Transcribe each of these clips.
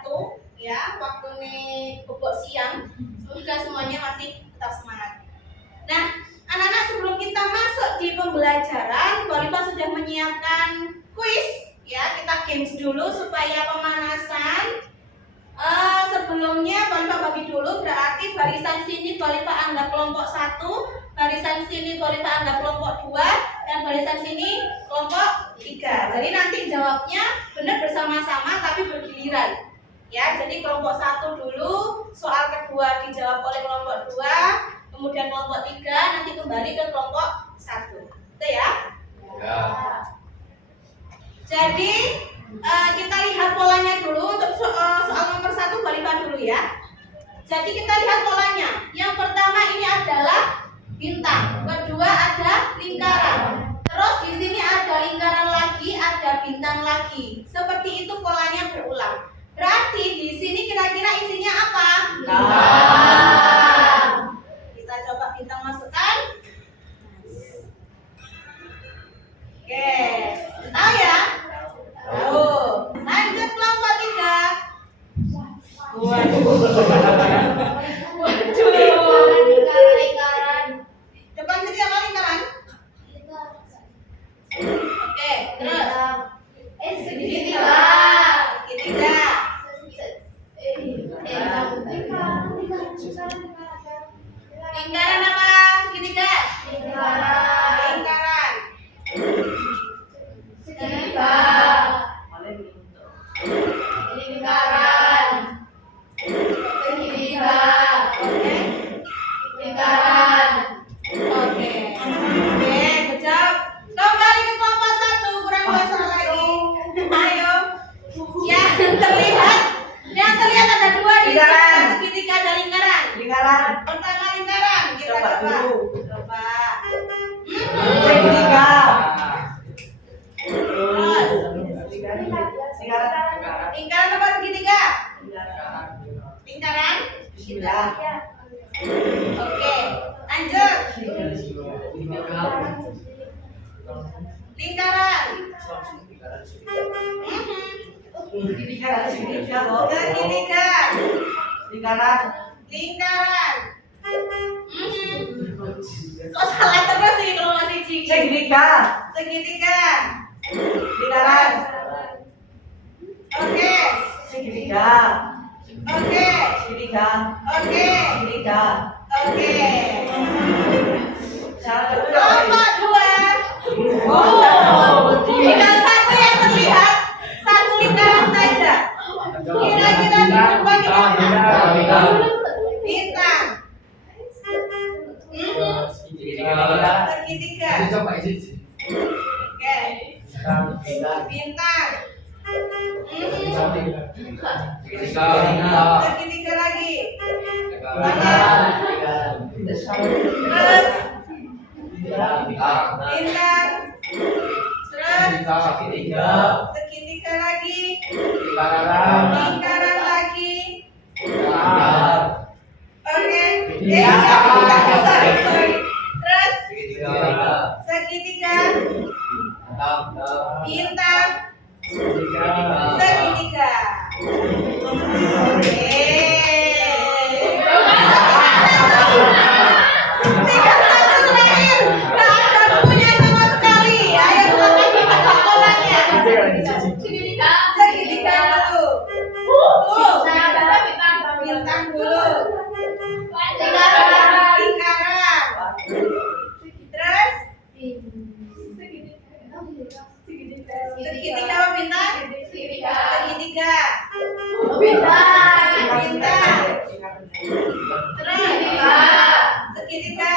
satu ya, waktu ini pokok siang. Semoga semuanya masih tetap semangat. Nah, anak-anak, sebelum kita masuk di pembelajaran, Bolipa sudah menyiapkan kuis ya. Kita games dulu supaya pemanasan. Sebelumnya Bolipa bagi dulu, berarti barisan sini Bolipa anggap kelompok 1, barisan sini Bolipa anggap kelompok 2, dan barisan sini kelompok 3. Jadi nanti jawabnya benar bersama-sama tapi bergiliran. Ya, jadi kelompok 1 dulu, soal kedua dijawab oleh kelompok 2, kemudian kelompok 3 nanti kembali ke kelompok 1. Betul ya? Ya. Jadi kita lihat polanya dulu. Untuk soal nomor 1 Bolipa dulu ya. Jadi kita lihat polanya. Yang pertama ini adalah bintang, kedua ada lingkaran. Terus di sini ada lingkaran lagi, ada bintang lagi. Seperti itu polanya berulang. Berarti di sini kira-kira isinya apa? Bintang. Kita coba bintang masukkan. Oke, tahu ya? Tahu. Lanjut kelompok 3. Waduh. Lingkaran. Depan sini apa lingkaran? Oke, terus. Segitiga. Segitiga. Lingkaran apa? Segitiga. Lingkaran. Segitiga. Lingkaran. Segitiga. Oke. Lingkaran. Oke. Oke, kejap. Kembali ke kelompok 1, kurang 2 soal lagi. Ayo. Yang terlihat ada 2 di Lingkaran. segitiga dan lingkaran. Lingkaran. Pertama lingkaran, kita Coba coba. dulu. Coba. Segitiga. Terus. Lingkaran. Lingkaran apa segitiga? Lingkaran. Bismillah. Oke, lanjut. Lingkaran. Segitiga. Segitiga. Loh. Segitiga. Lingkaran. Lingkaran. Kok salah terus sih kalau masih cing? Segitiga. Segitiga. Lingkaran. Oke. Segitiga. Oke. Segitiga. Oke. Segitiga. Oke. Satu. Kelompok 2. Oh. Tinggal 1 yang terlihat, 1 lingkaran saja. Kira-kira dicoba gimana? Bintang. Segitiga. Coba isi. Oke. Bintang. Segitiga lagi. Terus bintang. Terus segitiga lagi. Lingkaran lagi. Oke. Sorry. Terus segitiga. Bintang. Segitiga. Tinggal 1 terakhir. Gak ada punya sama sekali. Ayo silakan dibuka polanya. Segitiga. Segitiga dulu. Bintang dulu. Lingkaran. Terus segitiga apa bintang? Segitiga. Segitiga. Bintang. Terus segitiga.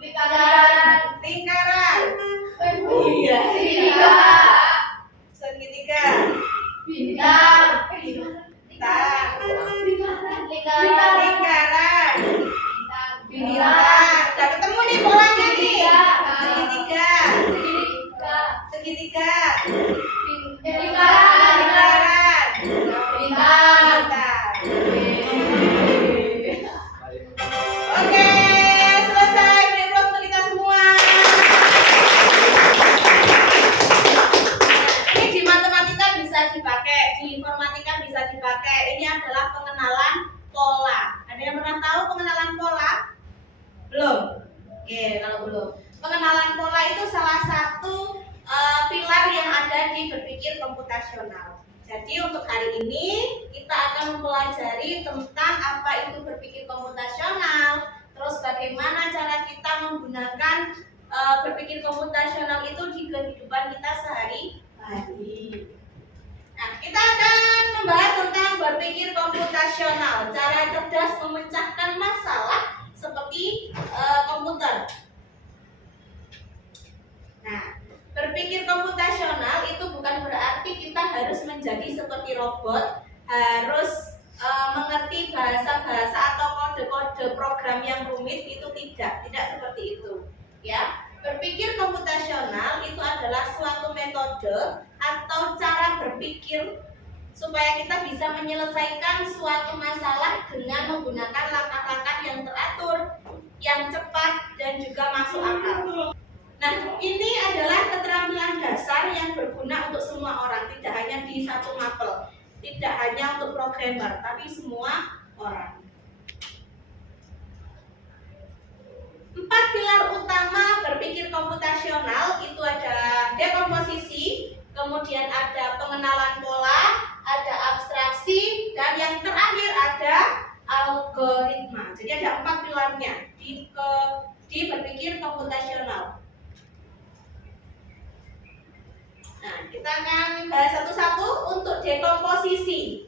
Lingkaran. Lingkaran. Segitiga. Segitiga. Bintang. Bintang. Lingkaran. Lingkaran. Bintang. Udah ketemu nih polanya nih. Segitiga. Segitiga. Segitiga. Lingkaran. Lingkaran. Bintang. Bintang. Oke, selesai. Beri aplaus untuk kita semua. Ini di matematika bisa dipakai, di informatika bisa dipakai. dipakai. Ini adalah pengenalan pola. Ada yang pernah tahu pengenalan pola? Belum? Oke, kalau belum. Pengenalan pola itu salah satu pilar yang ada di berpikir komputasional. Jadi untuk hari ini kita akan mempelajari tentang apa itu berpikir komputasional, terus bagaimana cara kita menggunakan berpikir komputasional itu di kehidupan kita sehari-hari. Nah, kita akan membahas tentang berpikir komputasional, cara cerdas memecahkan masalah seperti komputer. Nah, berpikir komputasional itu bukan berarti kita harus menjadi seperti robot, harus mengerti bahasa-bahasa atau kode-kode program yang rumit, itu tidak seperti itu. Ya, berpikir komputasional itu adalah suatu metode atau cara berpikir supaya kita bisa menyelesaikan suatu masalah dengan menggunakan langkah-langkah yang teratur, yang cepat dan juga masuk akal. Nah, ini adalah keterampilan dasar yang berguna untuk semua orang, tidak hanya di satu mapel, tidak hanya untuk programmer, tapi semua orang. 4 pilar utama berpikir komputasional itu ada dekomposisi, kemudian ada pengenalan pola, ada abstraksi, dan yang terakhir ada algoritma. Jadi ada 4 pilarnya di berpikir komputasional. Nah, kita akan bahas satu-satu untuk dekomposisi.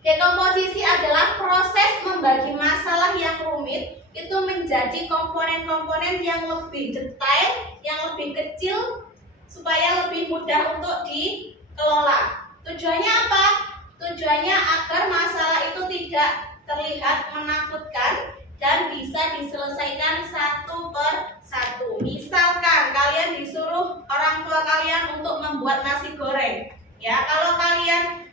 Dekomposisi adalah proses membagi masalah yang rumit itu menjadi komponen-komponen yang lebih detail, yang lebih kecil supaya lebih mudah untuk dikelola. Tujuannya apa? Tujuannya agar masalah itu tidak terlihat menakutkan dan bisa diselesaikan satu per satu. Misalkan kalian disuruh orang tua kalian untuk membuat nasi goreng, ya, kalau kalian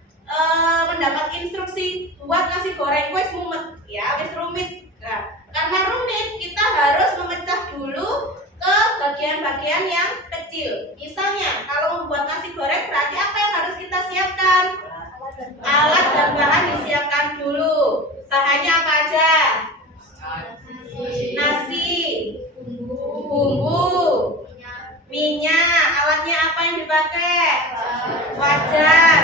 mendapat instruksi buat nasi goreng wes mumet, ya, wes rumit. Nah, karena rumit kita harus memecah dulu ke bagian-bagian yang kecil. Misalnya kalau membuat nasi goreng berarti apa yang harus kita siapkan? Alat dan bahan disiapkan dulu. Bahannya apa aja? Nasi, bumbu, minyak. Alatnya apa yang dipakai? Wajan,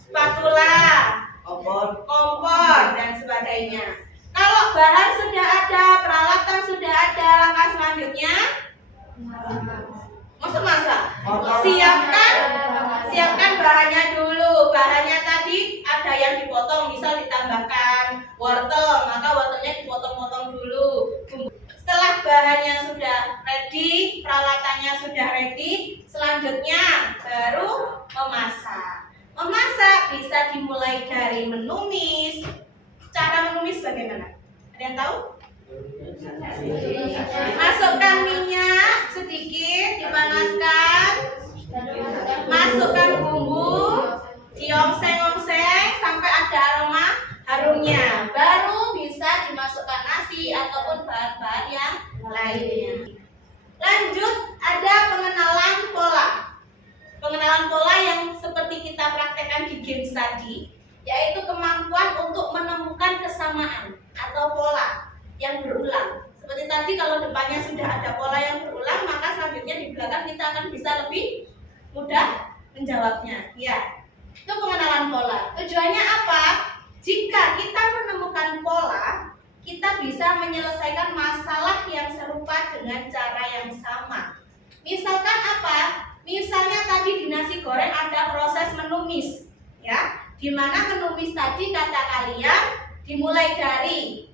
spatula, kompor, dan sebagainya. Kalau bahan sudah ada, peralatan sudah ada, langkah selanjutnya masak. Siapkan bahannya dulu. Bahannya tadi ada yang dipotong, misal ditambahkan wortel, maka wortelnya dipotong-potong dulu. Setelah bahannya sudah ready, peralatannya sudah ready, selanjutnya baru memasak. Memasak bisa dimulai dari menumis. Cara menumis bagaimana? Ada yang tahu? Masukkan minyak sedikit, dipanaskan. Masukkan bumbu, diongseng-ongseng sampai ada aroma harumnya. Baru bisa dimasukkan nasi ataupun bahan-bahan yang lainnya. Lanjut, ada pengenalan pola. Pengenalan pola yang seperti kita praktekkan di games tadi, yaitu kemampuan untuk menemukan kesamaan atau pola yang berulang. Seperti tadi kalau depannya sudah ada pola yang berulang, maka selanjutnya di belakang kita akan bisa lebih mudah menjawabnya. Ya, itu pengenalan pola. Tujuannya apa? Jika kita menemukan pola, kita bisa menyelesaikan masalah yang serupa dengan cara yang sama. Misalkan apa? Misalnya tadi di nasi goreng ada proses menumis, ya. Di mana menumis tadi kata kalian dimulai dari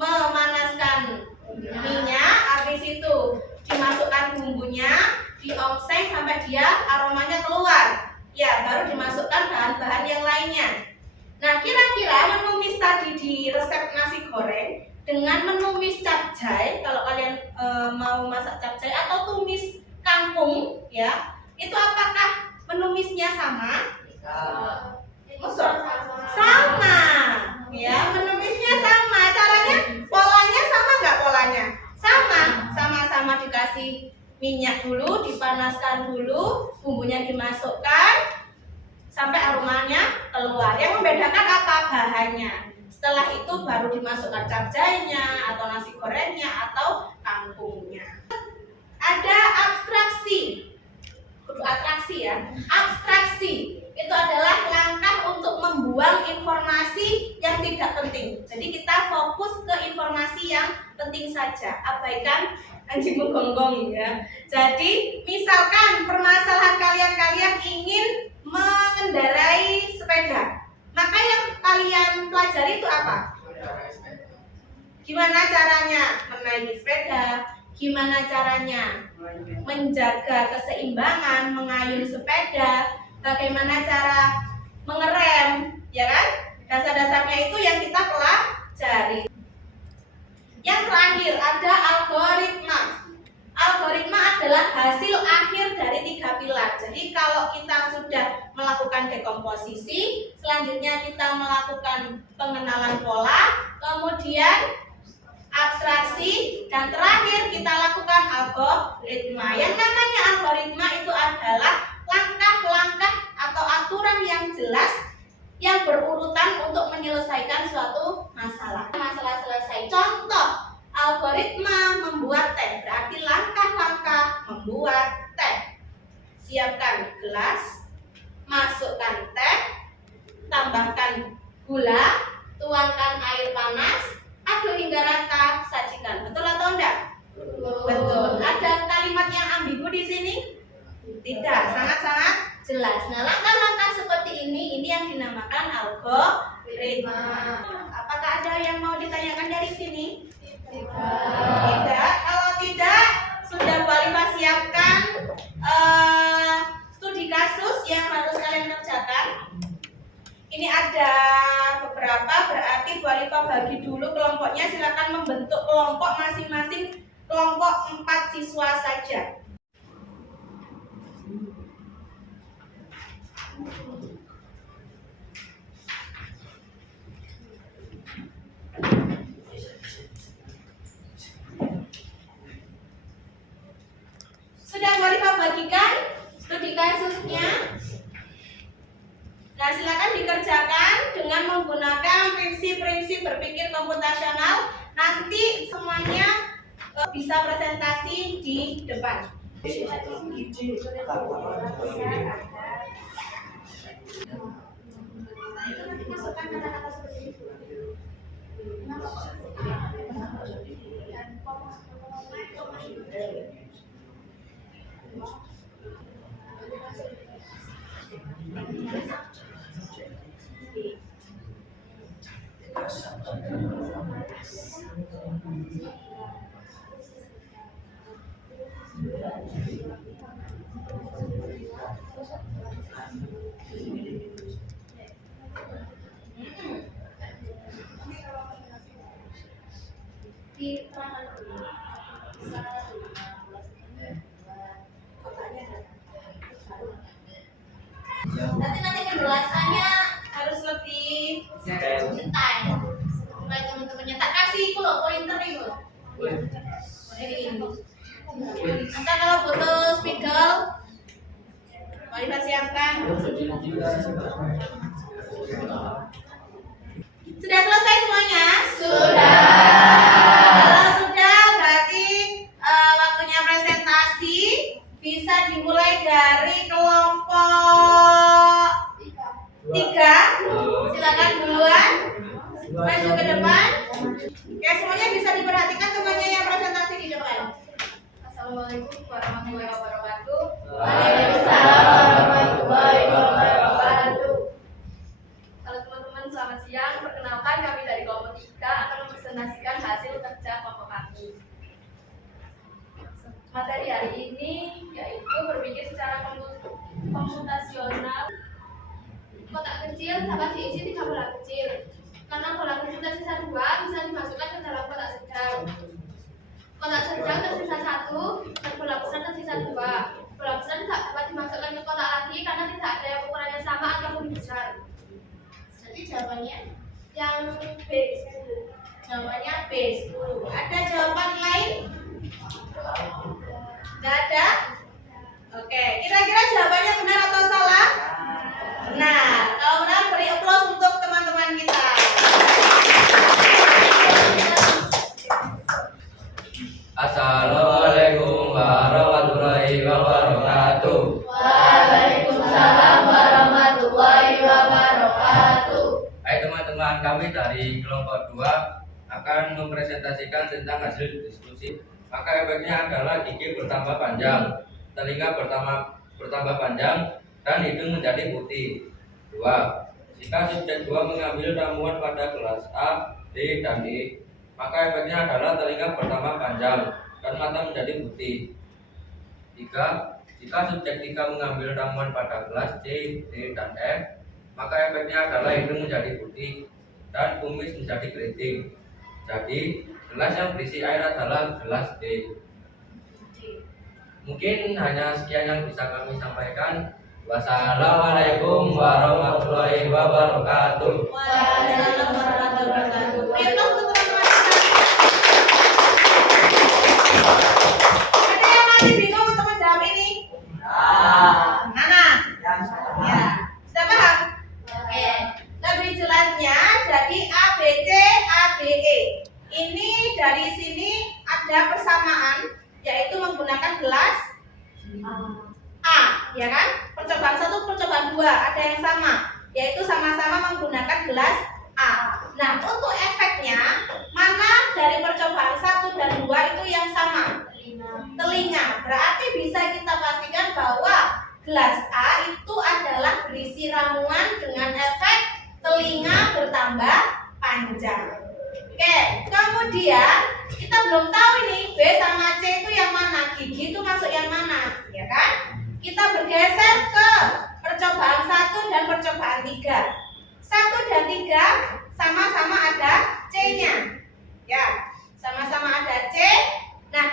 memanaskan minyak, habis itu dimasukkan bumbunya, diongseng sampai dia aromanya keluar. Ya, baru dimasukkan bahan-bahan yang lainnya. Nah, kira-kira menumis tadi di resep nasi goreng dengan menumis capcay, kalau kalian mau masak capcay atau tumis kangkung, ya, itu apakah menumisnya sama? Sama, ya, menumisnya sama. Caranya, polanya sama nggak polanya? Sama-sama dikasih minyak dulu, dipanaskan dulu, bumbunya dimasukkan sampai aromanya keluar. Yang membedakan apa bahannya. Setelah itu baru dimasukkan capcaynya atau nasi gorengnya atau kangkungnya. Ada abstraksi. Kudu atraksi ya. Abstraksi itu adalah langkah untuk membuang informasi yang tidak penting. Jadi kita fokus ke informasi yang penting saja. Abaikan anjing menggonggong ya. Jadi misalkan permasalahan kalian ingin mengendarai sepeda, maka yang kalian pelajari itu apa? Gimana caranya menaiki sepeda? Gimana caranya menjaga keseimbangan, mengayun sepeda? Bagaimana cara mengerem, ya kan? Dasar-dasarnya itu yang kita pelajari. Yang terakhir ada algoritma. Algoritma adalah hasil akhir dari 3 pilar. Jadi kalau kita sudah melakukan dekomposisi, selanjutnya kita melakukan pengenalan pola, kemudian abstraksi, dan terakhir kita lakukan algoritma. Yang namanya algoritma itu adalah langkah-langkah atau aturan yang jelas yang berurutan untuk menyelesaikan suatu masalah. Masalah selesai. Contoh, algoritma membuat teh, berarti langkah-langkah membuat teh. Siapkan gelas, masukkan teh, tambahkan gula, tuangkan air panas, aduk hingga rata, sajikan. Betul atau enggak? Betul. Ada kalimat yang ambigu di sini? Tidak, sangat-sangat jelas. Nah, langkah-langkah seperti ini yang dinamakan algoritma. Apakah ada yang mau ditanyakan dari sini? Tidak. Kalau tidak, sudah Bu Alifah siapkan studi kasus yang harus kalian kerjakan. Ini ada beberapa, berarti Bu Alifah bagi dulu kelompoknya. Silakan membentuk kelompok masing-masing, kelompok 4 siswa saja. Sudah Bu Alifah bagikan studi kasusnya. Nah, silakan dikerjakan dengan menggunakan prinsip-prinsip berpikir komputasional. Nanti semuanya bisa presentasi di depan. Masukkan kata-kata seperti itu. Nanti penjelasannya harus lebih detail supaya teman-temannya tak kasih itu loh pointer itu. Nanti kalau butuh spidol, mari kita siapkan. Sudah selesai semuanya? Sudah. Kalau sudah berarti waktunya presentasi. Bisa dimulai dari kelompok 3. Silakan duluan maju ke depan. Ya, semuanya bisa diperhatikan temannya yang presentasi di depan. Assalamualaikum warahmatullahi wabarakatuh. Waalaikumsalam warahmatullahi wabarakatuh. Halo teman-teman, selamat siang. Perkenalkan, kami dari kelompok 3 akan mempresentasikan hasil kerja kelompok kami. Materi hari ini yaitu berpikir secara komputasional. Kotak kecil dapat diisi 3 bola kecil. Karena bola kecil tersisa 2 bisa dimasukkan ke dalam kotak sedang. Kotak sedang tersisa 1 dan bola besar tersisa 2. Bola besar tidak dapat dimasukkan ke kotak lagi karena tidak ada yang ukurannya sama ataupun besar. Jadi jawabannya Yang B. jawabannya B. 10. Ada jawaban lain? Nggak ada? Oke, kira-kira jawabannya benar atau salah? Nah, kalau benar beri aplaus untuk teman kami dari kelompok 2 akan mempresentasikan tentang hasil diskusi. Maka efeknya adalah gigi bertambah panjang, telinga bertambah panjang, dan hidung menjadi putih. 2. Jika subjek 2 mengambil ramuan pada kelas A, D, dan E, maka efeknya adalah telinga bertambah panjang dan mata menjadi putih. 3. Jika subjek 3 mengambil ramuan pada kelas C, D, dan F, maka efeknya adalah hidung menjadi putih dan kumis menjadi keriting. Jadi, gelas yang berisi air adalah gelas D. Mungkin hanya sekian yang bisa kami sampaikan. Wassalamualaikum warahmatullahi wabarakatuh. Waalaikumsalam warahmatullahi wabarakatuh. Ayo, untuk teman-teman. Ada yang masih bingung untuk menjawab ini? Nana? Ya. Sudah paham? Oke. Lebih jelasnya, jadi A, B, C, A, D, E. Ini dari sini ada persamaan, yaitu menggunakan gelas A, ya kan? Percobaan 1, percobaan 2 ada yang sama, yaitu sama-sama menggunakan gelas A. Nah, untuk efeknya, mana dari percobaan 1 dan 2 itu yang sama? Telinga. Berarti bisa kita pastikan bahwa gelas A itu adalah berisi ramuan dengan efek telinga bertambah panjang. Oke, kemudian kita belum tahu ini B sama C itu yang mana, gigi itu masuk yang mana, ya kan? Kita bergeser ke percobaan 1 dan percobaan 3. 1 dan 3 sama-sama ada C-nya. Ya, sama-sama ada C. Nah,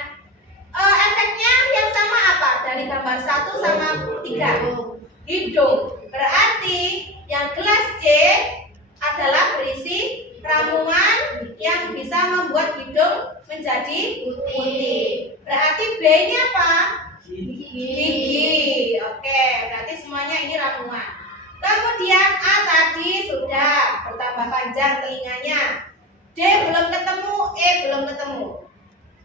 efeknya yang sama apa? Dari gambar 1 sama 3. Hidung. Berarti yang gelas C adalah berisi ramuan yang bisa membuat hidung menjadi putih. Berarti B-nya apa? Gigi. Oke, berarti semuanya ini ramuan. Kemudian A tadi sudah bertambah panjang telinganya. D belum ketemu, E belum ketemu.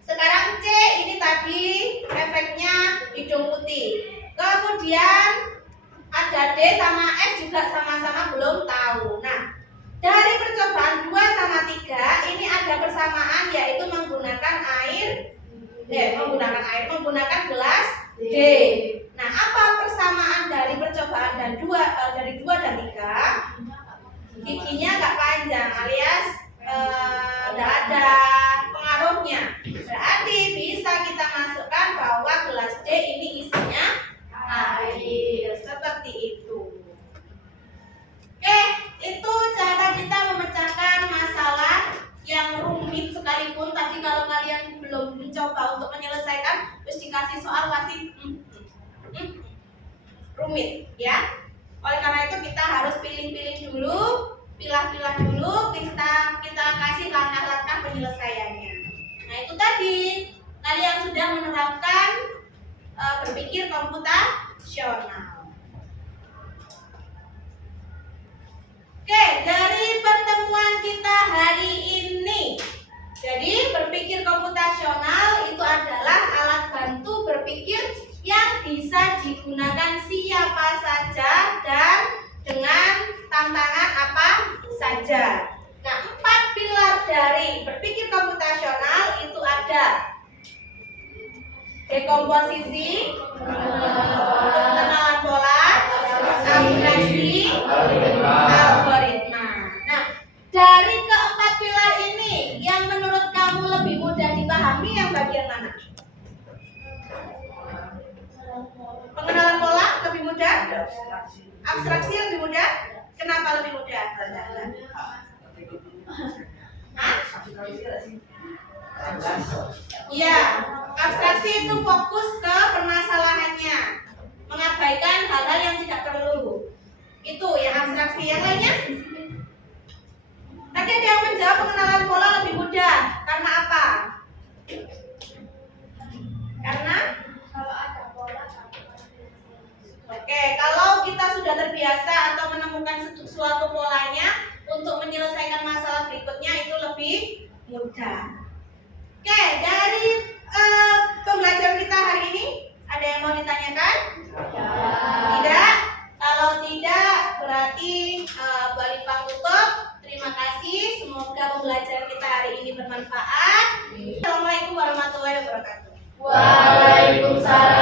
Sekarang C ini tadi efeknya hidung putih. Kemudian ada D sama F juga sama-sama belum tahu. Nah, dari percobaan 2 sama 3 ini ada persamaan, yaitu menggunakan menggunakan gelas D. Nah, apa persamaan dari percobaan dari 2 dan 3? Giginya nggak panjang, alias nggak ada pengaruhnya. Berarti bisa kita masukkan bahwa gelas D ini isinya air. Seperti itu. Oke, itu cara kita memecahkan masalah yang rumit sekalipun. Tadi kalau kalian belum mencoba untuk menyelesaikan, terus dikasih soal pasti rumit, ya. Oleh karena itu kita harus pilih-pilih dulu, pilah-pilah dulu, kita kasih langkah-langkah penyelesaiannya. Nah, itu tadi kalian sudah menerapkan berpikir komputasional. Oke, dari pertemuan kita hari ini, jadi berpikir komputasional itu adalah alat bantu berpikir yang bisa digunakan siapa saja dan dengan tantangan apa saja. Nah, 4 pilar dari berpikir komputasional itu ada dekomposisi, pengenalan pola, abstraksi, algoritma. Nah, dari keempat pilar ini, yang menurut kamu lebih mudah dipahami yang bagian mana? Pengenalan pola lebih mudah? Abstraksi lebih mudah? Kenapa lebih mudah? Hah? Iya, abstraksi itu fokus ke permasalahannya, mengabaikan hal-hal yang tidak perlu. Itu yang abstraksi. Yang lainnya? Tadi ada yang menjawab pengenalan pola lebih mudah. Karena apa? Karena Kalau ada pola, oke, kalau kita sudah terbiasa atau menemukan suatu polanya, untuk menyelesaikan masalah berikutnya itu lebih mudah. Oke, dari pembelajaran kita hari ini, ada yang mau ditanyakan? Tidak? Kalau tidak, berarti Bu Alifah tutup. Terima kasih. wabarakatuh. Waalaikumsalam